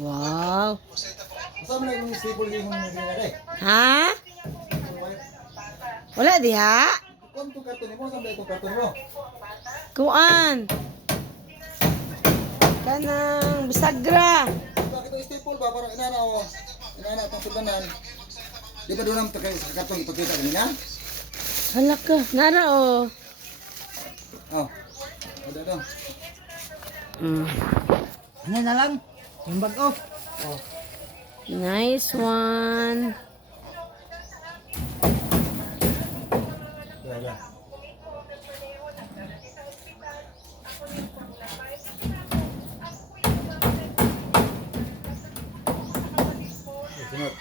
Wow. Asa man yung stable yung mga eh? Ha? Wala diha? Kung itong karton mo, saan ba itong karton mo? Kuan. Kanang bisagra. Bakit itong staple ba? Parang inana o. Inana itong suganan. Di ba doon naman sa karton ipagkita kanina? Hala ka. Nara oh. Oh. Ada dong. Mm. Ano na lang? Yung bag off. Oh. Nice one. Wala. Sunod.